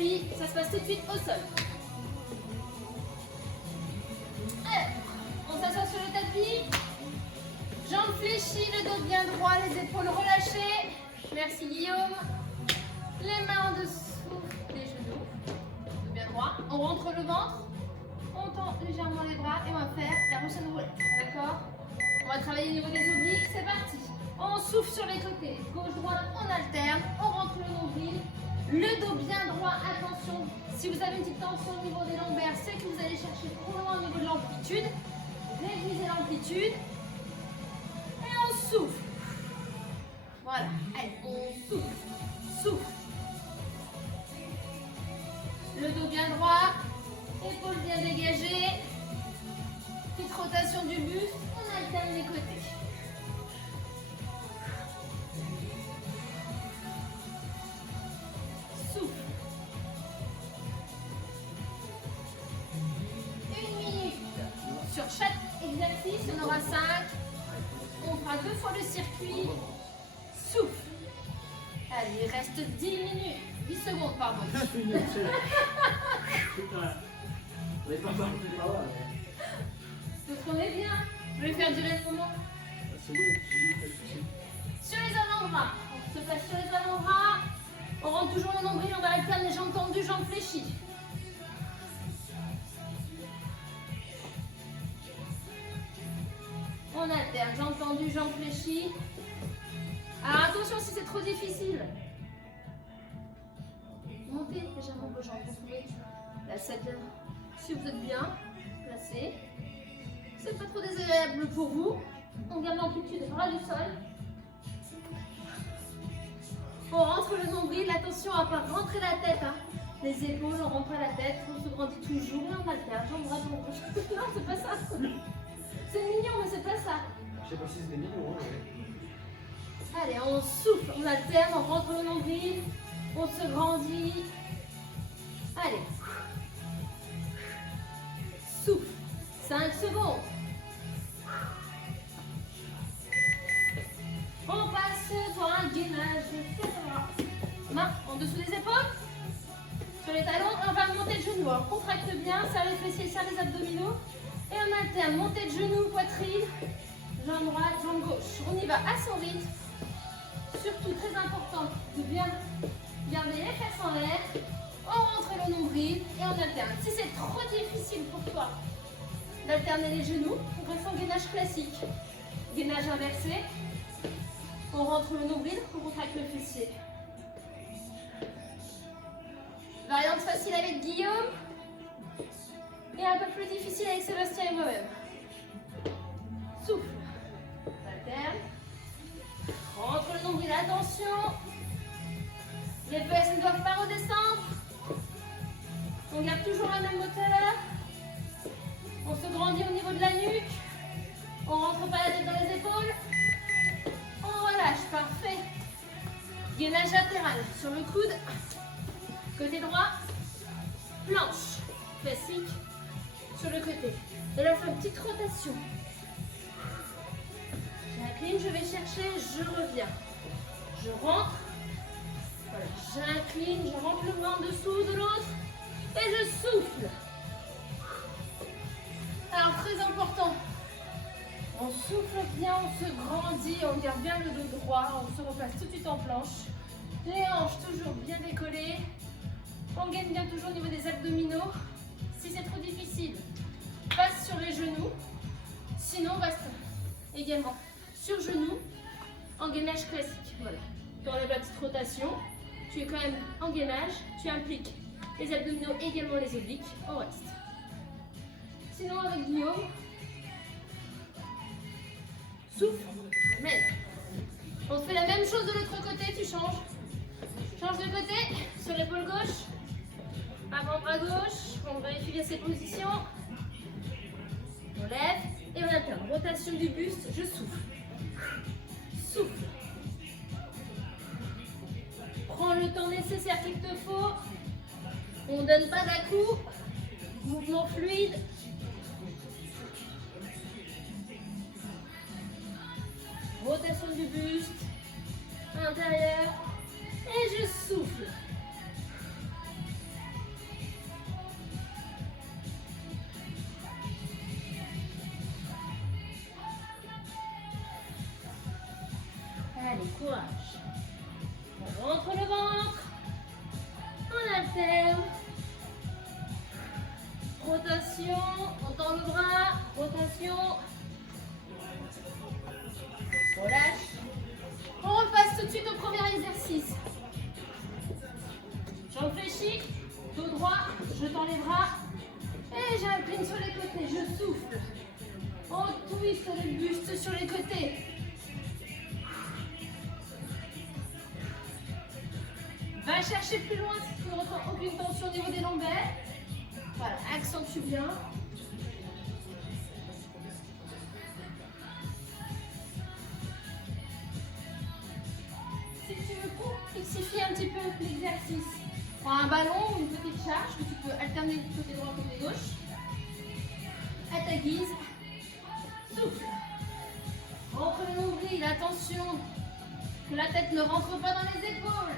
tapis, ça se passe tout de suite au sol. Alors, on s'assoit sur le tapis. Jambes fléchies, le dos bien droit, les épaules relâchées. Merci Guillaume. Les mains en dessous des genoux. Dos bien droit. On rentre le ventre. On tend légèrement les bras et on va faire la prochaine roulette. D'accord? On va travailler au niveau des obliques. C'est parti. On souffle sur les côtés. Gauche-droite, on alterne. On rentre le nombril. Le dos bien droit. Attention. Si vous avez une petite tension au niveau des lombaires, c'est que vous allez chercher trop loin au niveau de l'amplitude. Réduisez l'amplitude. Et on souffle. Voilà. Allez, on souffle. Souffle. Le dos bien droit. Épaules bien dégagées. Petite rotation du buste. On alterne les côtés. Souffle. 1 minute. Sur chaque exercice, on aura 5. On fera 2 fois le circuit. Souffle. Allez, il reste 10 minutes. 10 secondes, pardon. On n'est pas mal, on est pas mal. Vous prenez bien. Je vais faire durer le moment. C'est bon, pas de souci. Sur les avant-bras. On se place sur les avant-bras. On rentre toujours le nombril. On va alterner les jambes tendues, jambes fléchies. On alterne, jambes tendues, jambes fléchies. Alors attention si c'est trop difficile. Montez légèrement vos jambes. Vous pouvez la cèdre. Si vous êtes bien placé. C'est pas trop désagréable pour vous. On garde l'amplitude des bras du sol. On rentre le nombril. Attention à ne pas rentrer la tête. Hein. Les épaules, on rentre la tête. On se grandit toujours. Et on alterne. Jambes droite, jambes gauche. Non, c'est pas ça. C'est mignon, mais c'est pas ça. Je sais pas si c'est mignon, hein, mais... Allez, on souffle, on alterne, on rentre le nombril, on se grandit. Allez. Souffle. 5 secondes. On passe pour un gainage. Main en dessous des épaules. Sur les talons, on va monter le genou. On contracte bien, serre les fessiers, serre les abdominaux. Et on alterne, montée de genou, poitrine, jambe droite, jambe gauche. On y va à son rythme. Surtout très important de bien garder les fesses en l'air. On rentre le nombril et on alterne. Si c'est trop difficile pour toi d'alterner les genoux, on reste en gainage classique. Gainage inversé. On rentre le nombril, on contracte le fessier. Variante facile avec Guillaume. Et un peu plus difficile avec Sébastien et moi-même. Souffle. Alterne. Rentre le nombril, attention. Les fesses ne doivent pas redescendre. On garde toujours la même hauteur. On se grandit au niveau de la nuque. On rentre pas la tête dans les épaules. On relâche, parfait. Gainage latéral sur le coude. Côté droit. Planche. Classique. Sur le côté. Et là, on fait une petite rotation. J'incline, je vais chercher, je reviens. Je rentre. Voilà, j'incline, je rentre le bras en dessous de l'autre. Et je souffle. Alors, très important. On souffle bien, on se grandit, on garde bien le dos droit. On se replace tout de suite en planche. Les hanches toujours bien décollées. On gagne bien toujours au niveau des abdominaux. Si c'est trop difficile, passe sur les genoux. Sinon, reste également sur genoux en gainage classique. Voilà. Tu enlèves la petite rotation. Tu es quand même en gainage. Tu impliques les abdominaux et également les obliques. On reste. Sinon, avec Guillaume, souffle, mène. On fait la même chose de l'autre côté. Tu changes. Change de côté sur l'épaule gauche. Avant-bras gauche, on vérifie bien ses positions. On lève et on alterne. Rotation du buste, je souffle. Souffle. Prends le temps nécessaire qu'il te faut. On ne donne pas d'à-coup. Mouvement fluide. Rotation du buste. Intérieur. Et je souffle. Allez, courage. On rentre le ventre. On alterne. Rotation, on tend le bras. Rotation. Relâche. On repasse tout de suite au premier exercice. Jambes fléchies, dos droit, je tends les bras. Et j'incline sur les côtés, je souffle. On twiste le buste sur les côtés. Va chercher plus loin si tu ne ressens aucune tension au niveau des lombaires. Voilà, accentue bien. Si tu veux complexifier un petit peu l'exercice, prends un ballon ou une petite charge que tu peux alterner du côté droit et côté gauche. À ta guise. Souffle. Rentre le nombril, attention que la tête ne rentre pas dans les épaules.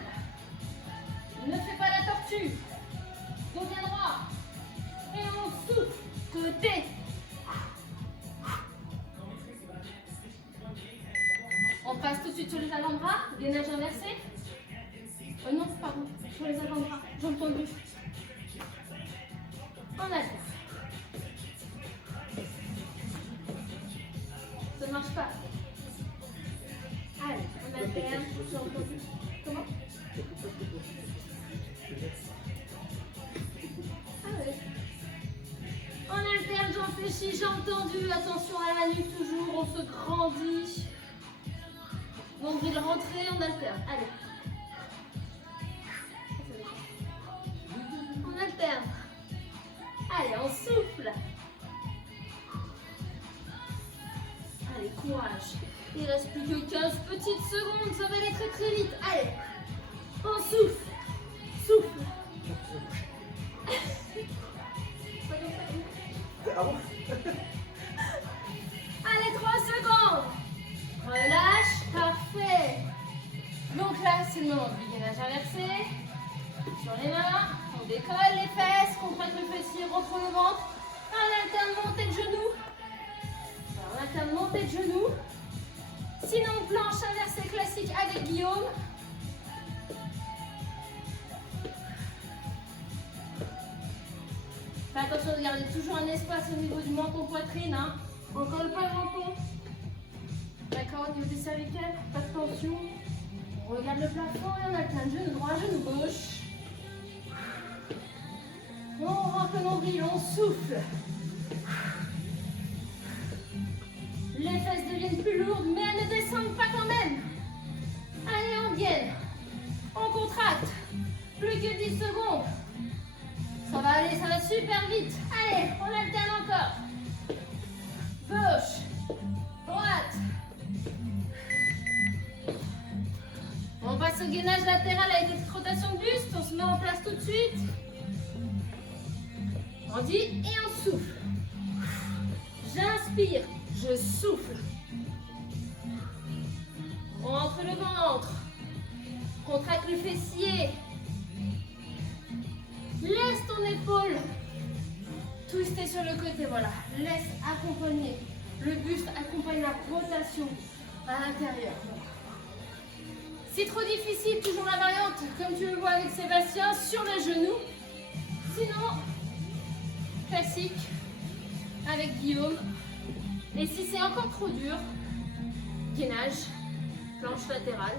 Ne fais pas la tortue. Dos bien droit. Et on souffle. Côté. On passe tout de suite sur les avant-bras. Gainage inversé. Non, pardon. Sur les avant-bras. Jambes tendues. On alterne. Ça ne marche pas. Allez, on alterne. Jambes tendues. Comment? Allez. On alterne, jambes fléchies, jambes tendues. Attention à la nuque toujours. On se grandit. Nombril rentré, on alterne. Allez. On alterne. Allez, on souffle. Allez, courage. Il reste plus que 15 petites secondes. Ça va aller très très vite. Allez. On souffle. Souffle. Ah bon? Allez, 3 secondes. Relâche. Parfait. Donc là, c'est le moment du gainage inversé. Sur les mains, on décolle les fesses, contracte le fessier, rentre le ventre. On alterne montée de genoux. On alterne montée de genoux. Sinon, planche inversée classique avec Guillaume. Fais attention de garder toujours un espace au niveau du menton poitrine. Hein. On ne colle pas le menton. D'accord, au niveau des cervicales, pas de tension. On regarde le plafond et on alterne genou droit, genou gauche. On rentre le nombril, on souffle. Les fesses deviennent plus lourdes, mais elles ne descendent pas quand même. Allez, on gaine. On contracte. Plus que 10 secondes. Ça va aller, ça va super vite. Allez, on alterne encore. Gauche, droite. On passe au gainage latéral avec une petite rotation de buste. On se met en place tout de suite. On dit et on souffle. J'inspire, je souffle. On rentre le ventre. Contracte le fessier. Laisse ton épaule twister sur le côté, voilà. Laisse accompagner. Le buste accompagne la rotation à l'intérieur. Si trop difficile, toujours la variante, comme tu le vois avec Sébastien, sur les genoux. Sinon, classique avec Guillaume. Et si c'est encore trop dur, gainage, planche latérale.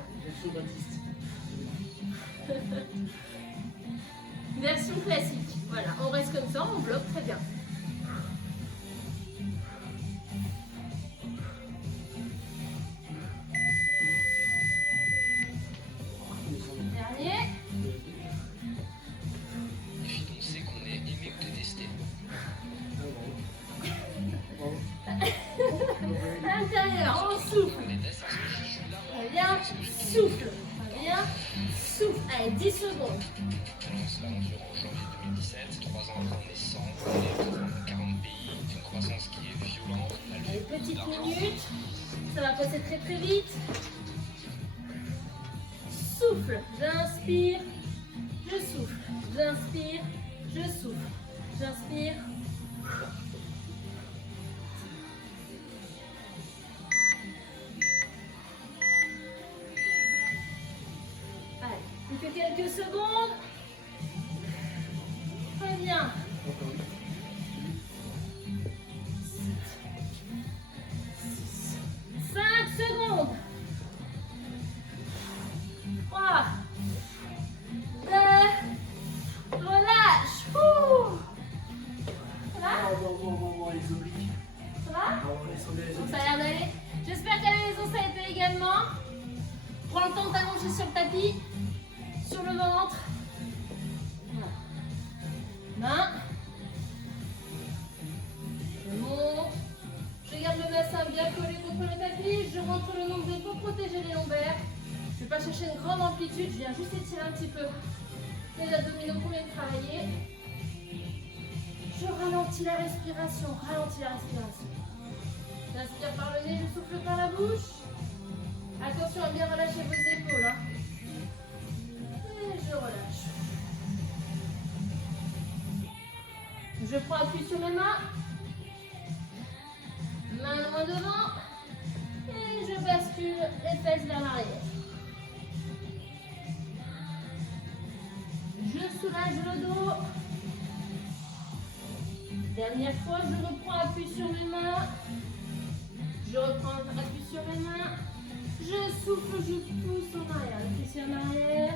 Version classique. Voilà, on reste comme ça, on bloque très bien. Dernier. Les filles, on sait qu'on est aimé ou détesté. Intérieur, on souffle. On déteste parce que je suis là. Très bien, souffle. Très bien, souffle. Allez, 10 secondes. On lance l'aventure en janvier 2017. 3 ans après, on est 100. On est dans 40 pays. Une croissance qui est violente. On a levé Allez, beaucoup petite d'argent. minute. Ça va passer très très vite. Souffle. J'inspire. Je souffle. J'inspire. Je souffle. J'inspire. quelques secondes. Très bien. 5 secondes. 3, 2, relâche. Ouh. Ça va? les obliques. Ça va? Les obliques. Donc ça a l'air d'aller. J'espère qu'à la maison ça a été également. Prends le temps de t'allonger sur le tapis, sur le ventre. Voilà. Main. Je monte. Je garde le bassin bien collé contre le tapis. Je rentre le nombril pour protéger les lombaires. Je ne vais pas chercher une grande amplitude. Je viens juste étirer un petit peu les abdominaux pour bien travailler. Je ralentis la respiration. J'inspire par le nez, je souffle par la bouche. Attention à bien relâcher vos épaules. Hein. Et je relâche. Je prends appui sur mes mains. Main loin devant. Et je bascule les fesses vers l'arrière. Je soulage le dos. Dernière fois, je reprends appui sur mes mains. Je reprends appui sur mes mains. Je souffle, je pousse en arrière. Je pousse en arrière.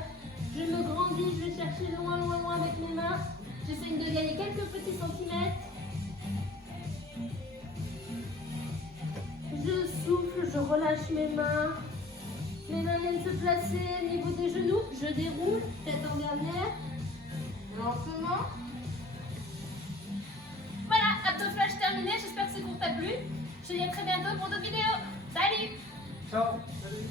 Je me grandis, je vais chercher loin, loin, loin avec mes mains. J'essaye de gagner quelques petits centimètres. Je souffle, je relâche mes mains. Mes mains viennent se placer au niveau des genoux. Je déroule, tête en dernière. Lentement. Voilà, abdos flash terminé. J'espère que ce cours t'a plu. Je te dis à très bientôt pour d'autres vidéos. Salut! Ciao. Salut.